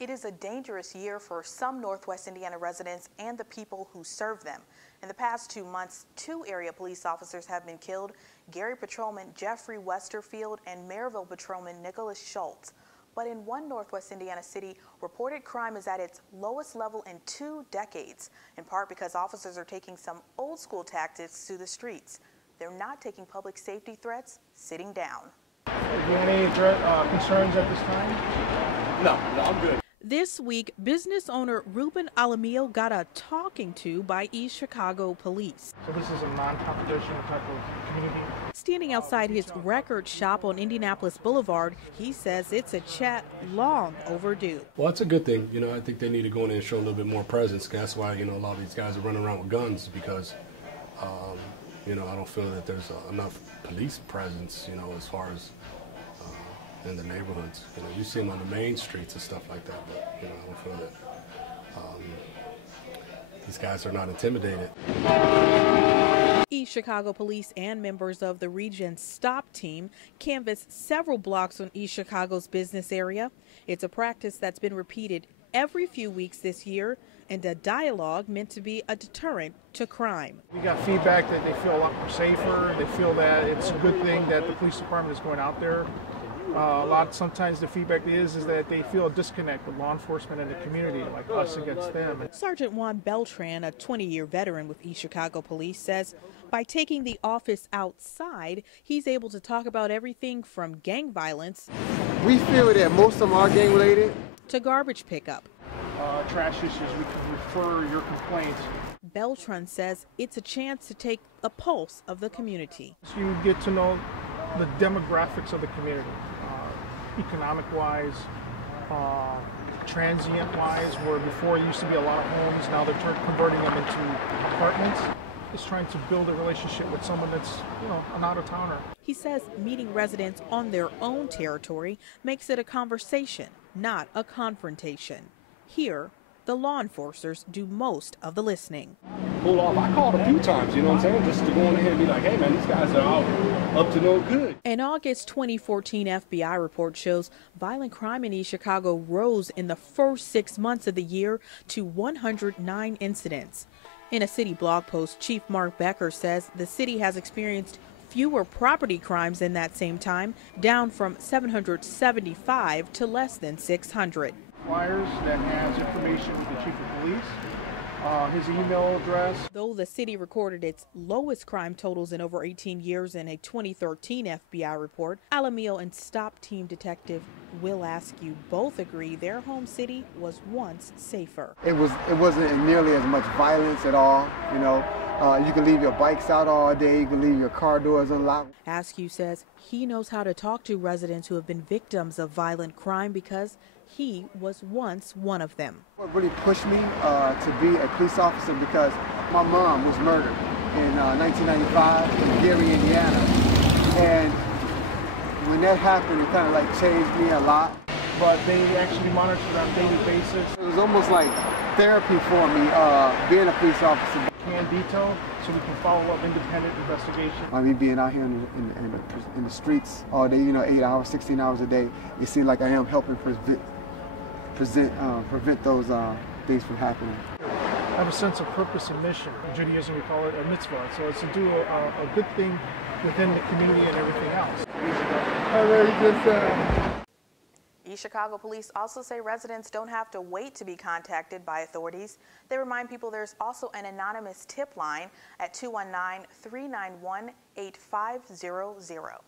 It is a dangerous year for some Northwest Indiana residents and the people who serve them. In the past 2 months, 2 area police officers have been killed: Gary Patrolman Jeffrey Westerfield and Maryville Patrolman Nicholas Schultz. But in one Northwest Indiana city, reported crime is at its lowest level in 2 decades, in part because officers are taking some old school tactics to the streets. They're not taking public safety threats sitting down. Do you have any concerns at this time? No, I'm good. This week, business owner Ruben Alamillo got a talking to by East Chicago police. So this is a non-confrontational type of community? Standing outside his record shop on Indianapolis Boulevard, he says it's a chat long overdue. Well, it's a good thing. I think they need to go in there and show a little bit more presence. That's why, a lot of these guys are running around with guns because, I don't feel that there's enough police presence, as far as in the neighborhoods. You see them on the main streets and stuff like that, but, I don't feel that these guys are not intimidated. East Chicago police and members of the Region's STOP team canvassed several blocks on East Chicago's business area. It's a practice that's been repeated every few weeks this year, and a dialogue meant to be a deterrent to crime. We got feedback that they feel a lot more safer. They feel that it's a good thing that the police department is going out there. Sometimes the feedback is that they feel a disconnect with law enforcement and the community, like us against them. Sergeant Juan Beltran, a 20-year veteran with East Chicago Police, says by taking the office outside, he's able to talk about everything from gang violence. We feel that most of them are gang related. To garbage pickup. Trash issues, we can refer your complaints. Beltran says it's a chance to take a pulse of the community. So you get to know the demographics of the community, economic-wise, transient-wise, where before it used to be a lot of homes, now they're converting them into apartments. It's trying to build a relationship with someone that's, an out-of-towner. He says meeting residents on their own territory makes it a conversation, not a confrontation. Here, the law enforcers do most of the listening. Pull off. I called a few times, just to go in here and be like, hey man, these guys are out up to no good. An August 2014 FBI report shows violent crime in East Chicago rose in the first 6 months of the year to 109 incidents. In a city blog post, Chief Mark Becker says the city has experienced fewer property crimes in that same time, down from 775 to less than 600. Flyers that has information with the chief of police, his email address. Though the city recorded its lowest crime totals in over 18 years in a 2013 FBI report, Alamillo and STOP team detective Will Askew both agree their home city was once safer. It wasn't nearly as much violence at all. You can leave your bikes out all day. You can leave your car doors unlocked. Askew says he knows how to talk to residents who have been victims of violent crime because he was once one of them. What really pushed me to be a police officer because my mom was murdered in 1995 in Gary, Indiana. And when that happened, it kind of changed me a lot. But they actually monitor it on a daily basis. It was almost like therapy for me, being a police officer. Can detail so we can follow up independent investigation. Me being out here in the streets all day, 8 hours, 16 hours a day, it seems like I am helping prevent those things from happening. I have a sense of purpose and mission. In Judaism, we call it a mitzvah. So it's to do a good thing within the community and everything else. East Chicago police also say residents don't have to wait to be contacted by authorities. They remind people there's also an anonymous tip line at 219-391-8500.